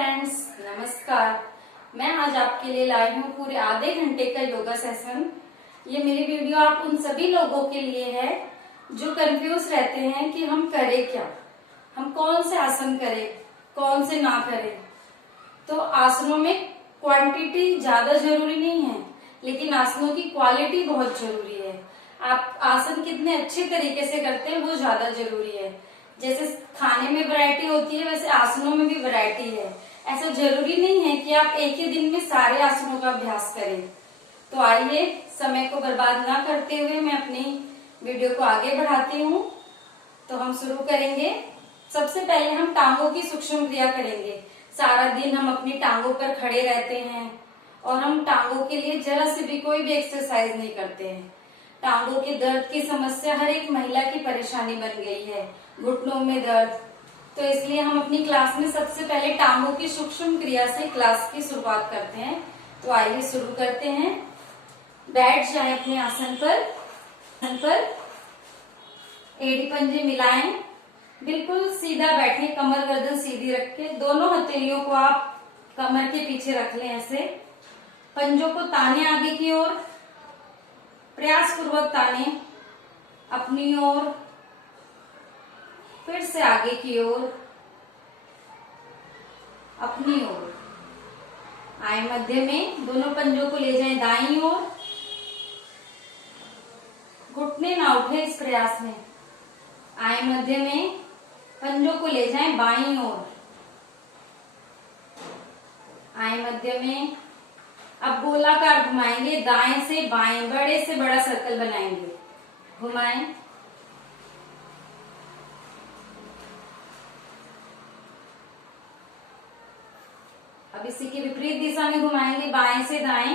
Friends, नमस्कार। मैं आज आपके लिए लाई हूँ पूरे आधे घंटे का योगा सेशन। ये मेरी वीडियो आप उन सभी लोगों के लिए है जो कंफ्यूज रहते हैं कि हम करें क्या, हम कौन से आसन करें, कौन से ना करें। तो आसनों में क्वांटिटी ज्यादा जरूरी नहीं है, लेकिन आसनों की क्वालिटी बहुत जरूरी है। आप आसन कितने अच्छे तरीके से करते हैं वो ज्यादा जरूरी है। जैसे खाने में वैरायटी होती है, वैसे आसनों में भी वैरायटी है। ऐसा जरूरी नहीं है कि आप एक ही दिन में सारे आसनों का अभ्यास करें। तो आइए, समय को बर्बाद ना करते हुए मैं अपनी वीडियो को आगे बढ़ाती हूँ। तो हम शुरू करेंगे। सबसे पहले हम टांगों की सूक्ष्म क्रिया करेंगे। सारा दिन हम अपनी टांगों पर खड़े रहते हैं और हम टांगों के लिए जरा से भी कोई भी एक्सरसाइज नहीं करते हैं। टांगों के दर्द की समस्या हर एक महिला की परेशानी बन गई है, घुटनों में दर्द। तो इसलिए हम अपनी क्लास में सबसे पहले टांगों की सूक्ष्म क्रिया से क्लास की शुरुआत करते हैं। तो आइए शुरू करते हैं। बैठ जाएं अपने आसन पर एड़ी पंजे मिलाएं, बिल्कुल सीधा बैठे, कमर गर्दन सीधी रख के दोनों हथेलियों को आप कमर के पीछे रख लें। ऐसे पंजों को ताने आगे की ओर, प्रयास पूर्वक ताने अपनी ओर, फिर से आगे की ओर, अपनी ओर। आए मध्य में, दोनों पंजों को ले जाएं दाईं ओर। घुटने ना उठे इस प्रयास में। आए मध्य में, पंजों को ले जाएं बाईं ओर। आए मध्य में। अब गोलाकार घुमाएंगे, दाएं से बाएं, बड़े से बड़ा सर्कल बनाएंगे। घुमाएं। अब इसी की विपरीत दिशा में घुमाएंगे, बाएं से दाएं।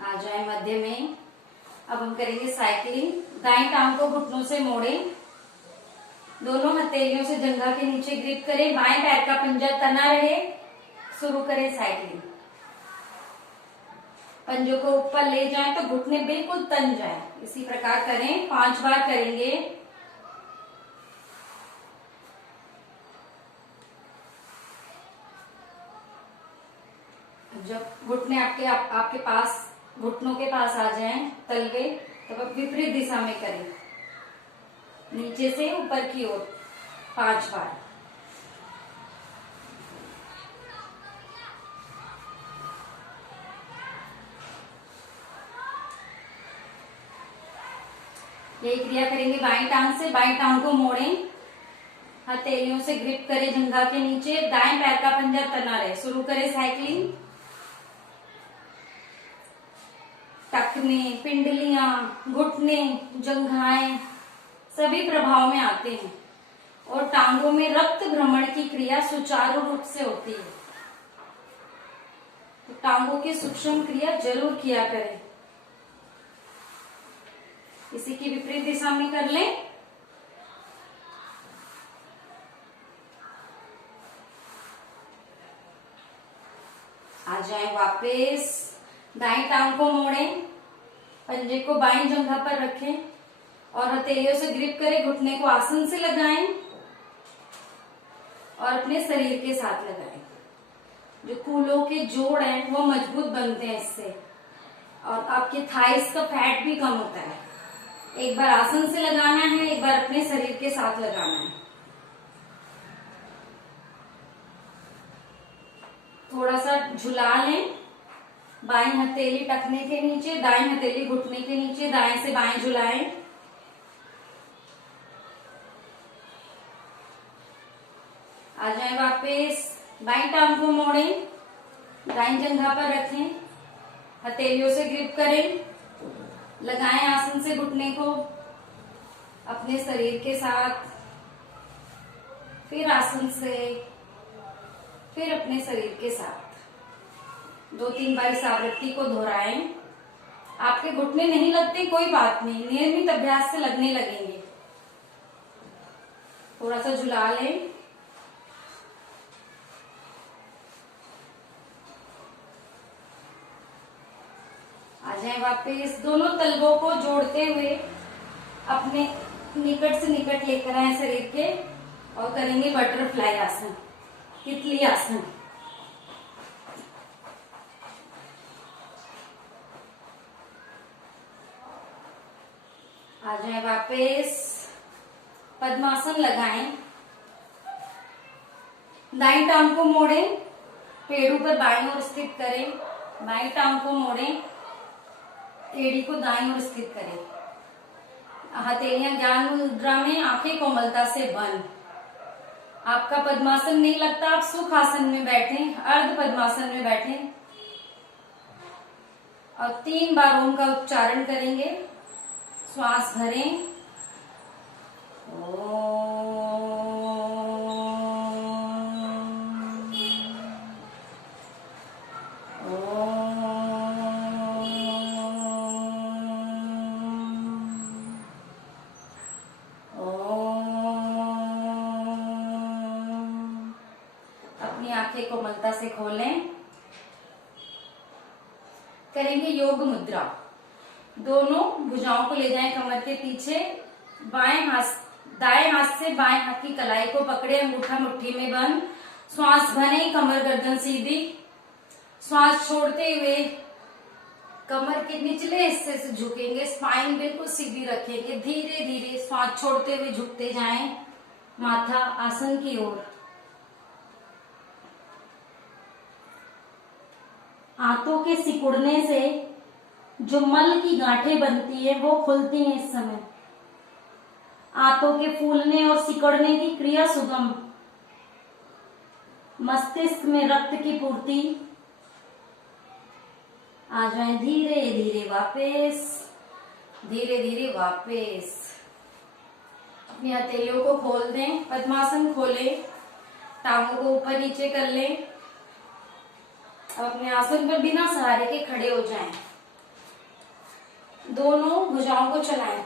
आ जाए मध्य में। अब हम करेंगे साइकिलिंग। दाएं टांग को घुटनों से मोड़ें, दोनों हथेलियों से जंघा के नीचे ग्रिप करें, बाएं पैर का पंजा तना रहे। शुरू करें साइकिलिंग। पंजों को ऊपर ले जाएं तो घुटने बिल्कुल तन जाएं। इसी प्रकार करें, 5 बार करेंगे। जब घुटने आपके पास, घुटनों के पास आ जाएं तलवे, तब आप विपरीत दिशा में करें, नीचे से ऊपर की ओर 5 बार। यही क्रिया करेंगे बाईं टांग से। बाईं टांग को मोड़ें, हथेलियों से ग्रिप करें जंघा के नीचे, दाएं पैर का पंजा तना रहे। शुरू करें साइकिलिंग। टखने, पिंडलियां, घुटने, जंघाएं सभी प्रभाव में आते हैं और टांगों में रक्त भ्रमण की क्रिया सुचारू रूप से होती है। तो टांगों की सूक्ष्म क्रिया जरूर किया करें। इसी की विपरीत दिशा में कर लें। आ जाएं वापस। दाएं टांग को मोड़ें, पंजे को बाईं जंघा पर रखें और हथेलियों से ग्रिप करें, घुटने को आसन से लगाएं और अपने शरीर के साथ लगाएं। जो कूल्हों के जोड़ हैं वो मजबूत बनते हैं इससे, और आपके थाइस का फैट भी कम होता है। एक बार आसन से लगाना है, एक बार अपने शरीर के साथ लगाना है। थोड़ा सा झुला लें, बाईं हथेली टखने के नीचे, दाईं हथेली घुटने के नीचे, दाएं से बाएं झुलाएं। आ जाए वापस। बाईं टांग को मोड़ें, दाईं जंघा पर रखें, हथेलियों से ग्रिप करें, लगाएं आसन से घुटने को अपने शरीर के साथ, फिर आसन से, फिर अपने शरीर के साथ। 2-3 बार इस आवृत्ति को दोहराएं। आपके घुटने नहीं लगते कोई बात नहीं, नियमित अभ्यास से लगने लगेंगे। थोड़ा सा झुला लें। जाए वापस। दोनों तलवों को जोड़ते हुए अपने निकट से निकट लेकर आए शरीर के और करेंगे बटरफ्लाई आसन, तितली आसन। आ जाए वापस, पद्मासन लगाएं। दाईं टांग को मोड़ें, पेड़ों पर बाईं ओर स्थित करें। बाईं टांग को मोड़ें, एड़ी को दाईं ओर स्थित करें। हथेलियां ज्ञान मुद्रा में, आंखें कोमलता से बंद। आपका पद्मासन नहीं लगता, आप सुख आसन में बैठें, अर्ध पद्मासन में बैठें और 3 बार ओम का उच्चारण करेंगे। श्वास भरें, अपनी आंखें कोमलता से खोलें। करेंगे योग मुद्रा। दोनों भुजाओं को ले जाएं कमर के पीछे। दाएं हाथ से बाएं हाथ की कलाई को पकड़े, अंगूठा मुट्ठी में बंद। श्वास भरें, कमर गर्दन सीधी। श्वास छोड़ते हुए कमर के निचले हिस्से से झुकेंगे, स्पाइन बिल्कुल सीधी रखेंगे। धीरे धीरे श्वास छोड़ते हुए झुकते जाएं माथा आसन की ओर। आंतों के सिकुड़ने से जो मल की गांठें बनती है वो खुलती हैं इस समय। आंतों के फूलने और सिकुड़ने की क्रिया सुगम। मस्तिष्क में रक्त की पूर्ति। आ जाए धीरे धीरे वापस, धीरे धीरे वापस। अपनी हथेलियों को खोल दें, पद्मासन खोलें, टांगों को ऊपर नीचे कर लें। अब अपने आसन पर बिना सहारे के खड़े हो जाएं। दोनों भुजाओं को चलाएं।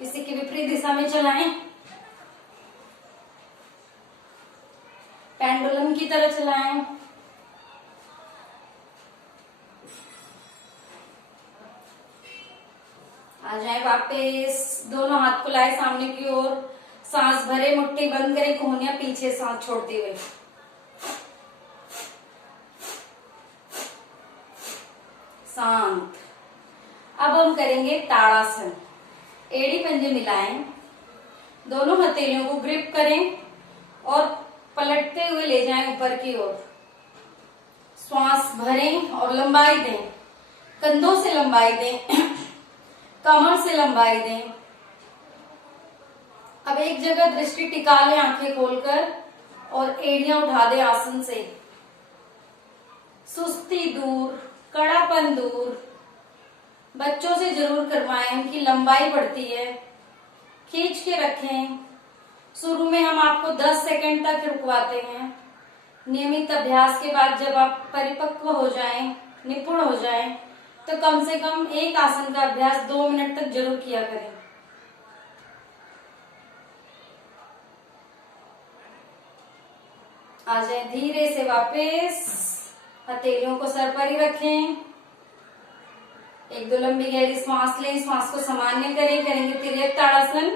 इसी की विपरीत दिशा में चलाएं। पेंडुलम की तरह चलाएं। आ जाए वापस, दोनों हाथ को लाए सामने की ओर। सांस भरे, मुट्ठी बंद करें, कोहनियां पीछे, सांस छोड़ते हुए। शांत। अब हम करेंगे ताड़ासन। एड़ी पंजे मिलाएं, दोनों हथेलियों को ग्रिप करें और पलटते हुए ले जाएं ऊपर की ओर। श्वास भरें और लंबाई दें, कंधों से लंबाई दें, कमर से लंबाई दें। अब एक जगह दृष्टि टिका लें आंखें खोलकर और एड़ियां उठा दें आसन से। सुस्ती दूर, कड़ापन दूर। बच्चों से जरूर करवाएं, उनकी लंबाई बढ़ती है। खींच के रखें। शुरू में हम आपको 10 सेकंड तक रुकवाते हैं। नियमित अभ्यास के बाद जब आप परिपक्व हो जाएं, निपुण हो जाएं, तो कम से कम एक आसन का अभ्यास 2 मिनट तक जरूर किया करें। आ जाए धीरे से वापस, हथेलियों को सर पर ही रखें। 1-2 लंबी गहरी श्वास लें, श्वास को सामान्य करें। करेंगे तिर्यक ताड़ासन।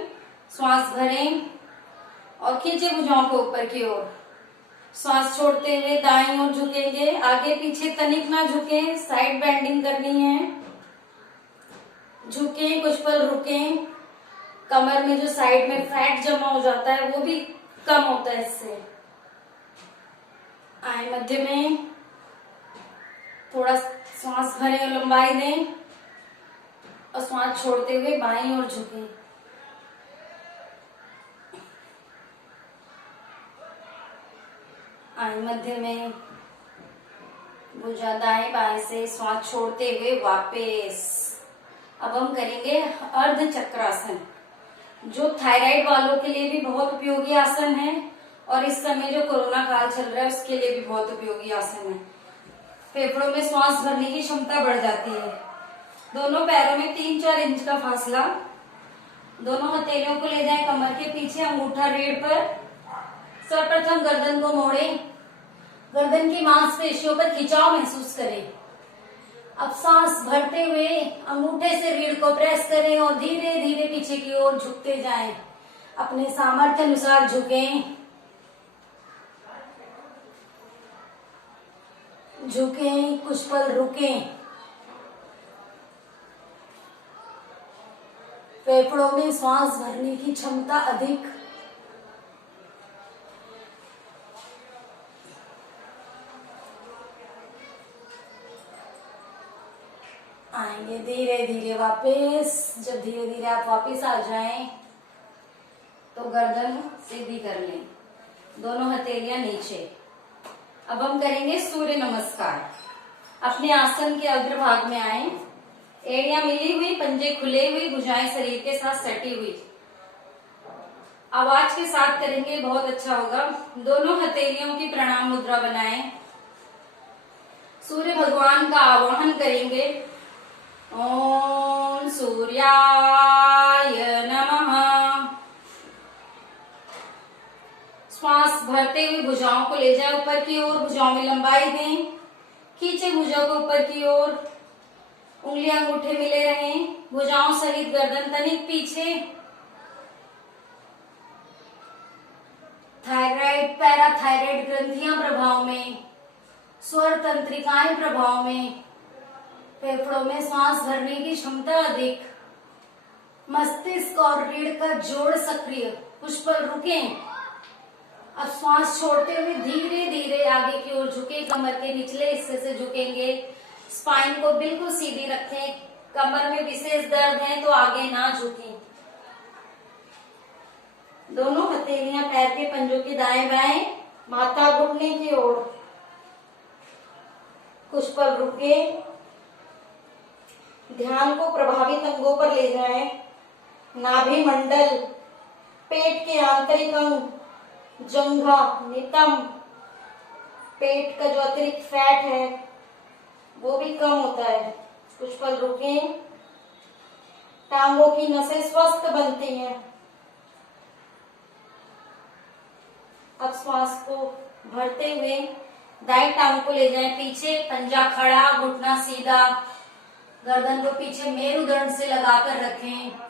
श्वास भरें और खींचे भुजाओं को ऊपर की ओर। श्वास छोड़ते हुए दाईं ओर झुकेंगे, आगे पीछे तनिक ना झुकें, साइड बेंडिंग करनी है। झुकें, कुछ पल रुकें। कमर में जो साइड में फैट जमा हो जाता है वो भी कम होता है इससे। आए मध्य में, थोड़ा श्वास भरें और लंबाई दें और श्वास छोड़ते हुए बाईं ओर झुकें। आए मध्य में, भुजा दाएं बाएं से, श्वास छोड़ते हुए वापस। अब हम करेंगे अर्ध चक्रासन, जो थायराइड वालों के लिए भी बहुत उपयोगी आसन है और इस समय जो कोरोना काल चल रहा है उसके लिए भी बहुत उपयोगी आसन है। फेफड़ों में श्वास भरने की क्षमता बढ़ जाती है। दोनों पैरों में 3-4 इंच का फासला। दोनों हथेलियों को ले जाएं कमर के पीछे, अंगूठा रीढ़ पर। सर्वप्रथम गर्दन को मोड़ें, गर्दन की मांसपेशियों पर खिंचाव महसूस करें। अब सांस भरते हुए अंगूठे से रीढ़ को प्रेस करें और धीरे धीरे पीछे की ओर झुकते जाएं। अपने सामर्थ्य अनुसार झुकें, झुकें, कुछ पल रुकें। फेफड़ों में श्वास भरने की क्षमता अधिक। आएंगे धीरे धीरे वापस। जब धीरे धीरे आप वापस आ जाएं तो गर्दन सीधी कर लें, दोनों हथेलियां नीचे। अब हम करेंगे सूर्य नमस्कार। अपने आसन के अग्रभाग में आए, एड़ियां मिली हुई, पंजे खुले हुए, भुजाएं शरीर के साथ सटी हुई। आवाज के साथ करेंगे, बहुत अच्छा होगा। दोनों हथेलियों की प्रणाम मुद्रा बनाएं। सूर्य भगवान का आवाहन करेंगे। ओम सूर्याय नमः। श्वास भरते हुए भुजाओं को ले जाए ऊपर की ओर, भुजाओं में लंबाई दें, खींचे भुजाओं को ऊपर की ओर, उंगलियां अंगूठे मिले रहें, भुजाओं सहित गर्दन तनिक पीछे। थायराइड, पैराथायराइड ग्रंथियां प्रभाव में, स्वर तंत्रिकाएं प्रभाव में, फेफड़ों में सांस भरने की क्षमता अधिक, मस्तिष्क और रीढ़ का जोड़ सक्रिय। कुछ पल रुकें। अब श्वास छोड़ते हुए धीरे धीरे आगे की ओर झुके, कमर के निचले हिस्से से झुकेंगे। स्पाइन को बिल्कुल सीधी रखें। कमर में विशेष दर्द है तो आगे ना झुकें। दोनों हथेलियां पैर के पंजों के दाएं बाएं, माथा घुटने की ओर। कुछ पल रुके, ध्यान को प्रभावित अंगों पर ले जाएं। नाभि मंडल, पेट के आंतरिक अंग, जंघा, नितंब, पेट का जो अतिरिक्त फैट है वो भी कम होता है। कुछ पल रुकें। टांगों की नसें स्वस्थ बनती हैं। अब श्वास को भरते हुए दाएं टांग को ले जाएं पीछे, पंजा खड़ा, घुटना सीधा, गर्दन को पीछे मेरुदंड से लगाकर रखें।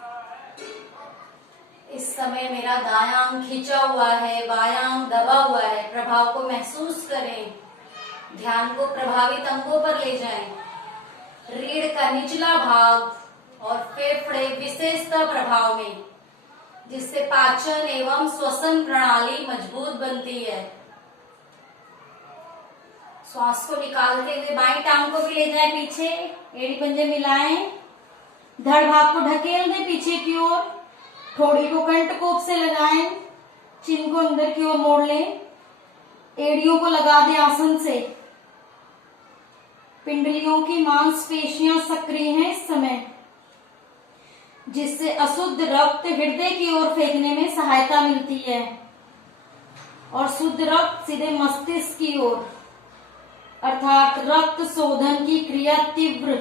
इस समय मेरा दायां अंग खिंचा हुआ है, बायां अंग दबा हुआ है। प्रभाव को महसूस करें। ध्यान को प्रभावित अंगों पर ले जाएं। रीढ़ का निचला भाग और फेफड़े विशेषतः प्रभाव में, जिससे पाचन एवं श्वसन प्रणाली मजबूत बनती है। श्वास को निकालते हुए बाईं टांग को भी ले जाएं पीछे, एड़ी पंजे मिलाएं, धड़ भाग को ढकेल दें पीछे की ओर, ठोड़ी को कंठकोप से लगाएं, चिन को अंदर की ओर मोड़ लें, एड़ियों को लगा दें आसन से। पिंडलियों की मांसपेशियां सक्रिय हैं इस समय, जिससे अशुद्ध रक्त हृदय की ओर फेंकने में सहायता मिलती है और शुद्ध रक्त सीधे मस्तिष्क की ओर, अर्थात रक्त शोधन की क्रिया तीव्र।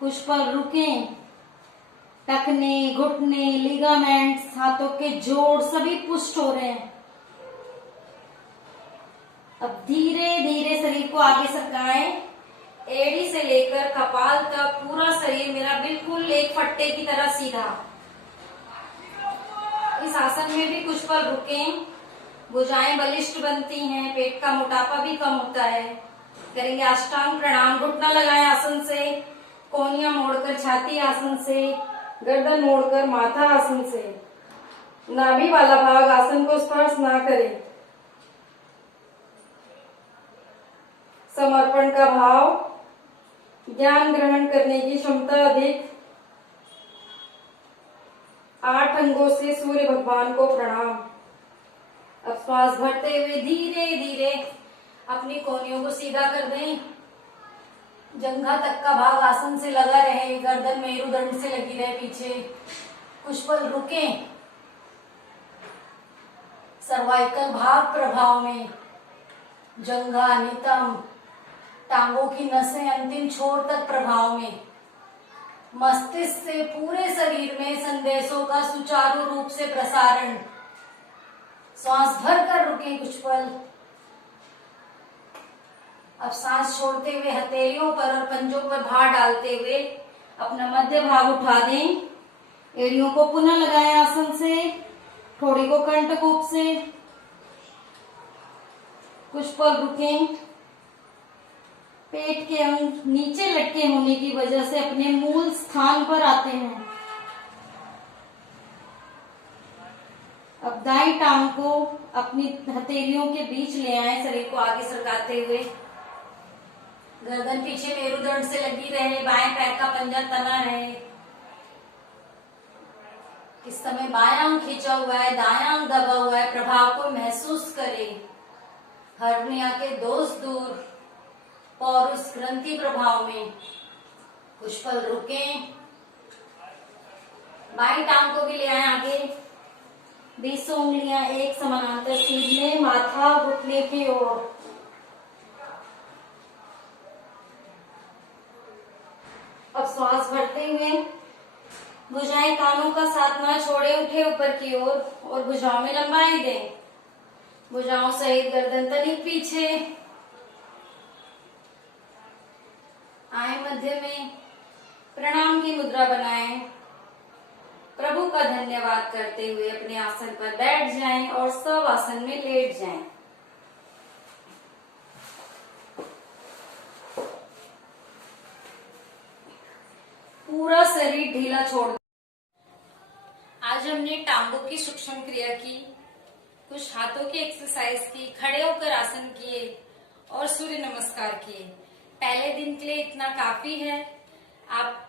कुछ पल रुकें। टखने, घुटने, लिगामेंट्स, हाथों के जोड़ सभी पुष्ट हो रहे हैं। अब धीरे धीरे शरीर को आगे सरकाएं। एड़ी से लेकर कपाल तक पूरा शरीर मेरा बिल्कुल एक फट्टे की तरह सीधा। इस आसन में भी कुछ पल रुकें। भुजाएं बलिष्ठ बनती हैं, पेट का मोटापा भी कम होता है। करेंगे अष्टांग प्रणाम। घुटना लगाएं आसन से, कोहनियां मोड़कर छाती आसन से, गर्दन मोड़कर माथा आसन से। नाभि वाला भाग आसन को स्पर्श ना करे। समर्पण का भाव, ज्ञान ग्रहण करने की क्षमता अधिक। 8 अंगों से सूर्य भगवान को प्रणाम। अब श्वास भरते हुए धीरे धीरे अपनी कोहनियों को सीधा कर दें। जंघा तक का भाग आसन से लगा रहे, गर्दन मेरुदंड से लगी रहे पीछे। कुछ पल रुकें। सर्वाइकल भाग प्रभाव में, जंघा, नितंब, टांगों की नसें अंतिम छोर तक प्रभाव में। मस्तिष्क से पूरे शरीर में संदेशों का सुचारू रूप से प्रसारण। श्वास भर कर रुकें कुछ पल। अब सांस छोड़ते हुए हथेलियों पर और पंजों पर भार डालते हुए अपना मध्य भाग उठा दें। एड़ियों को पुनः लगाएं आसन से, थोड़ी को कंठकूप से। कुछ पल रुकें। पेट के अंग नीचे लटके होने की वजह से अपने मूल स्थान पर आते हैं। अब दाईं टांग को अपनी हथेलियों के बीच ले आए, शरीर को आगे सरकाते हुए। गर्दन पीछे मेरुदंड से लगी रहे, बाएं पैर का पंजा तना रहे। इस समय बायां अंग खींचा हुआ है, दायां अंग दबा हुआ है। प्रभाव को महसूस करें। हर्निया के दोष दूर, पौरुष ग्रंथि प्रभाव में। कुछ पल रुकें। बाईं टांग को भी ले आए आगे। 20 उंगलियां एक समानांतर सीधे, माथा घुटने की ओर। अब श्वास भरते हुए भुजाएं कानों का साथ ना छोड़े, उठे ऊपर की ओर और भुजाओं में लंबाई दें। भुजाओं सहित गर्दन तनिक पीछे आए, मध्य में प्रणाम की मुद्रा बनाएं। प्रभु का धन्यवाद करते हुए अपने आसन पर बैठ जाएं और सब आसन में लेट जाएं। पूरा शरीर ढीला छोड़। आज हमने टांगों की सूक्ष्म क्रिया की, कुछ हाथों की एक्सरसाइज की, खड़े होकर आसन किए और सूर्य नमस्कार किए। पहले दिन के लिए इतना काफी है। आप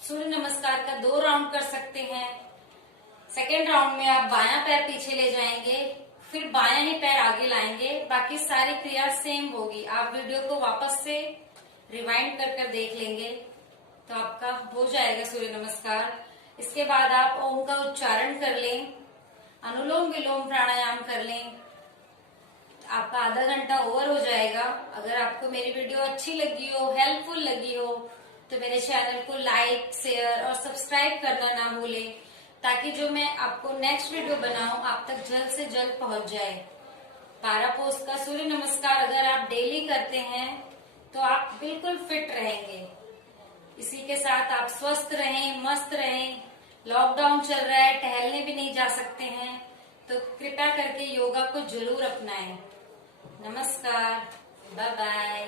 सूर्य नमस्कार का 2 राउंड कर सकते हैं। सेकेंड राउंड में आप बायां पैर पीछे ले जाएंगे, फिर बायां ही पैर आगे लाएंगे। बाकी सारी क्रिया सेम होगी। आप वीडियो को वापस से रिवाइंड कर देख लेंगे तो आपका हो जाएगा सूर्य नमस्कार। इसके बाद आप ओम का उच्चारण कर लें, अनुलोम विलोम प्राणायाम कर लें। आपका आधा घंटा ओवर हो जाएगा। अगर आपको मेरी वीडियो अच्छी लगी हो, हेल्पफुल लगी हो, तो मेरे चैनल को लाइक, शेयर और सब्सक्राइब करना ना भूलें, ताकि जो मैं आपको नेक्स्ट वीडियो बनाऊं आप तक जल्द से जल्द पहुंच जाए। तारापोस का सूर्य नमस्कार अगर आप डेली करते हैं तो आप बिल्कुल फिट रहेंगे। इसी के साथ आप स्वस्थ रहें, मस्त रहें। लॉकडाउन चल रहा है, टहलने भी नहीं जा सकते हैं, तो कृपया करके योगा को जरूर अपनाएं। नमस्कार, बाय बाय।